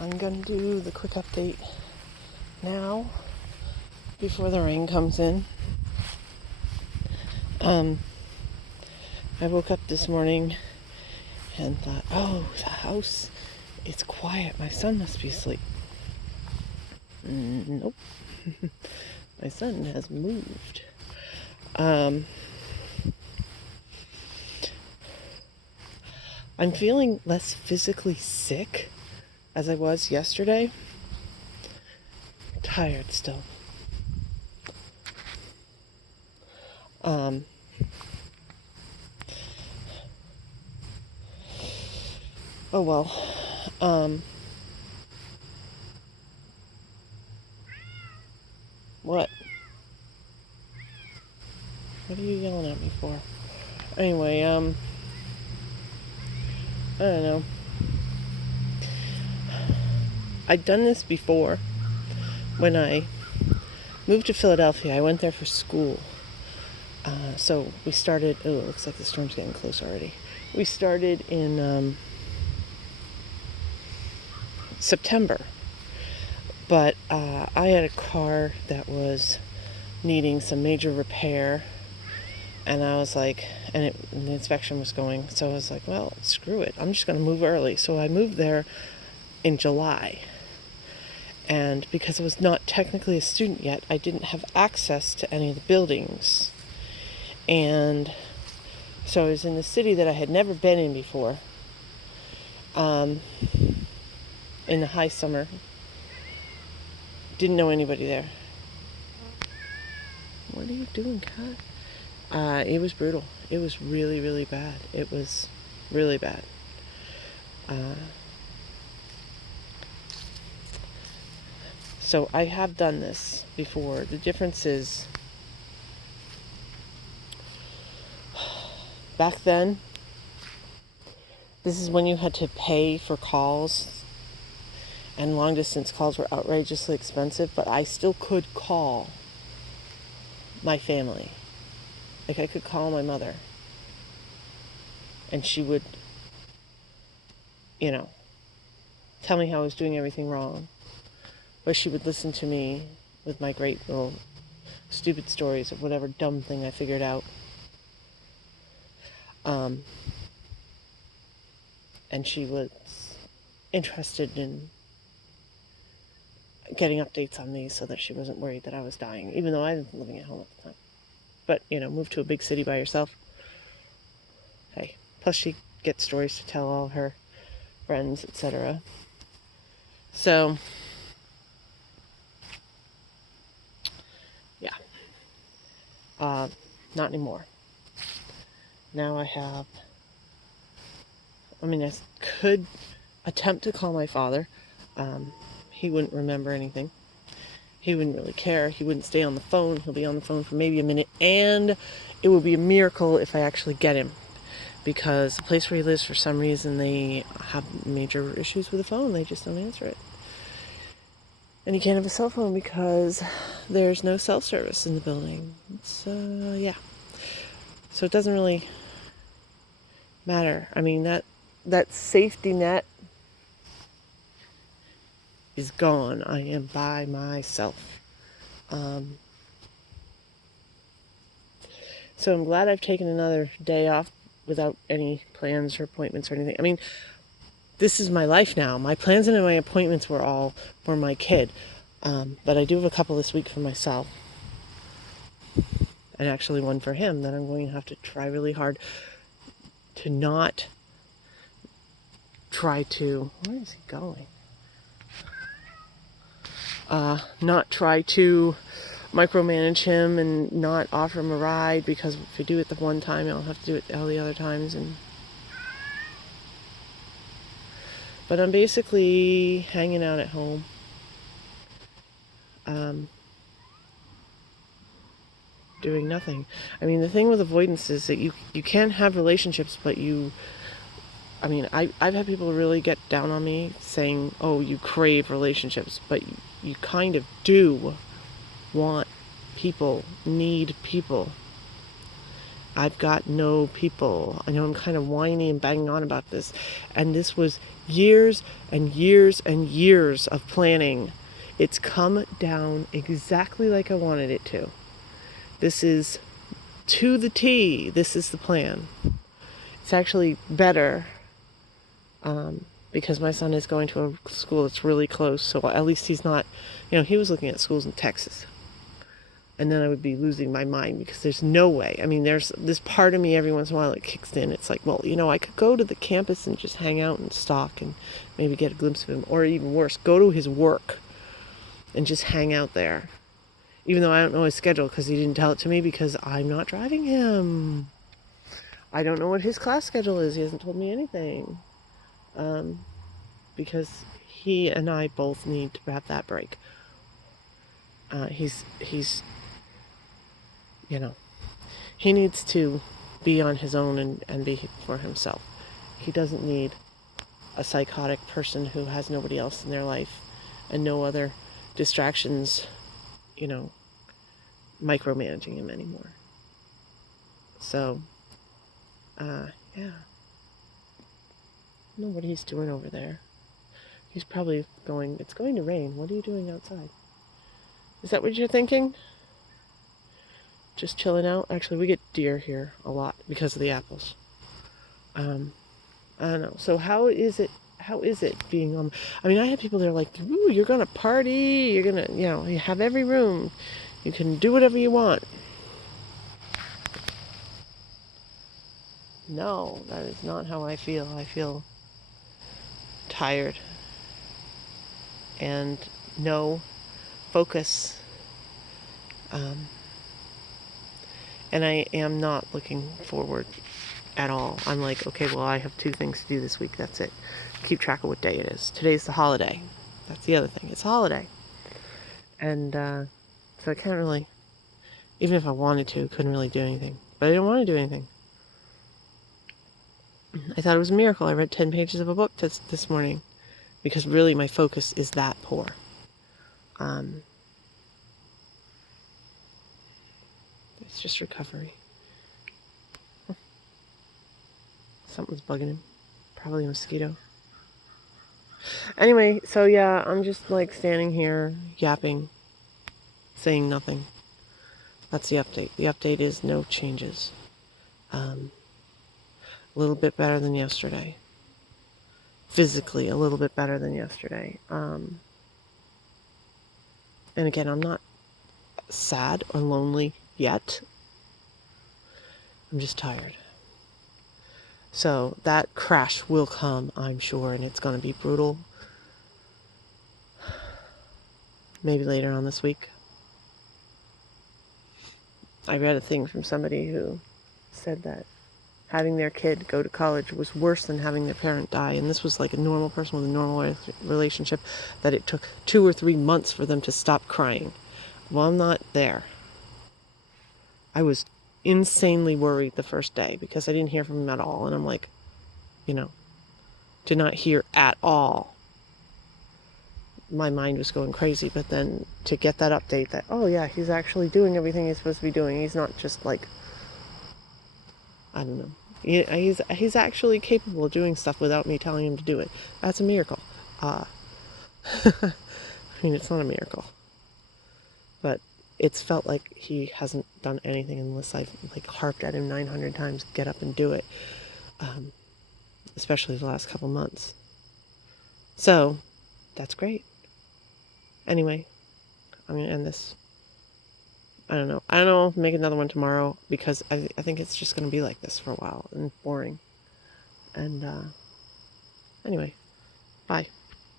I'm going to do the quick update now before the rain comes in. I woke up this morning and thought, oh, the house, it's quiet. My son must be asleep. Nope. My son has moved. I'm feeling less physically sick as I was yesterday. Tired still. Oh well. What? What are you yelling at me for? Anyway, I don't know. I'd done this before. When I moved to Philadelphia, I went there for school. So we started, oh, it looks like the storm's getting close already. We started in September. But I had a car that was needing some major repair. And I was like, and the inspection was going. So I was like, well, screw it. I'm just going to move early. So I moved there in July. And because I was not technically a student yet, I didn't have access to any of the buildings. And so I was in the city that I had never been in before, in the high summer. Didn't know anybody there. What are you doing, Kat? It was brutal. It was really, really bad. It was really bad. So I have done this before. The difference is, back then, this is when you had to pay for calls, and long distance calls were outrageously expensive, but I still could call my family. Like, I could call my mother, and she would, tell me how I was doing everything wrong. But she would listen to me with my great little stupid stories of whatever dumb thing I figured out. And she was interested in getting updates on me so that she wasn't worried that I was dying, even though I wasn't living at home at the time. But, move to a big city by yourself. Hey, plus she gets stories to tell all her friends, etc. So, yeah. Not anymore. Now I could attempt to call my father. He wouldn't remember anything. He wouldn't really care. He wouldn't stay on the phone. He'll be on the phone for maybe a minute. And it would be a miracle if I actually get him. Because the place where he lives, for some reason, they have major issues with the phone. They just don't answer it. And he can't have a cell phone because there's no cell service in the building. Yeah. So it doesn't really matter. I mean, that safety net is gone. I am by myself. So I'm glad I've taken another day off without any plans or appointments or anything. I mean, this is my life now. My plans and my appointments were all for my kid. But I do have a couple this week for myself. And actually one for him that I'm going to have to try really hard to not try to... Where is he going? Not try to micromanage him and not offer him a ride, because if I do it the one time, I'll have to do it all the other times. But I'm basically hanging out at home. Doing nothing. I mean, the thing with avoidance is that you can have relationships, but I've had people really get down on me saying, oh, you crave relationships, but you kind of do want people, need people. I've got no people. I know I'm kind of whiny and banging on about this. And this was years and years and years of planning. It's come down exactly like I wanted it to. This is to the T. This is the plan. It's actually better because my son is going to a school that's really close. So at least he's not, he was looking at schools in Texas. And then I would be losing my mind because there's no way. I mean, there's this part of me every once in a while that kicks in. It's like, well, I could go to the campus and just hang out and stalk and maybe get a glimpse of him. Or even worse, go to his work and just hang out there. Even though I don't know his schedule because he didn't tell it to me because I'm not driving him. I don't know what his class schedule is. He hasn't told me anything. Because he and I both need to have that break. He's he needs to be on his own and be for himself. He doesn't need a psychotic person who has nobody else in their life and no other distractions, micromanaging him anymore. So, yeah. I don't know what he's doing over there. He's probably going, it's going to rain. What are you doing outside? Is that what you're thinking? Just chilling out? Actually, we get deer here a lot because of the apples. I don't know. So how is it being on? I mean, I had people that are like, ooh, you're going to party. You're going to, you have every room. You can do whatever you want. No, that is not how I feel. I feel tired and no focus. And I am not looking forward at all. I'm like, okay, well, I have 2 things to do this week. That's it. Keep track of what day it is. Today's the holiday. That's the other thing. It's a holiday. And so I can't really, even if I wanted to, couldn't really do anything. But I didn't want to do anything. I thought it was a miracle. I read 10 pages of a book this morning because really my focus is that poor. It's just recovery. Something's bugging him. Probably a mosquito. Anyway, so yeah, I'm just like standing here yapping, saying nothing. That's the update. The update is no changes. A little bit better than yesterday. Physically, a little bit better than yesterday. And again, I'm not sad or lonely yet. I'm just tired. So that crash will come, I'm sure, and it's going to be brutal. Maybe later on this week. I read a thing from somebody who said that having their kid go to college was worse than having their parent die. And this was like a normal person with a normal relationship, that it took 2 or 3 months for them to stop crying. Well, I'm not there. I was insanely worried the first day because I didn't hear from him at all. And I'm like, did not hear at all. My mind was going crazy. But then to get that update that, oh yeah, he's actually doing everything he's supposed to be doing. He's not just like, I don't know. He's actually capable of doing stuff without me telling him to do it. That's a miracle. I mean, it's not a miracle. But it's felt like he hasn't done anything unless I've like harped at him 900 times, get up and do it. Especially the last couple months. So, that's great. Anyway, I'm going to end this. I don't know, make another one tomorrow because I think it's just going to be like this for a while and boring. And anyway, bye.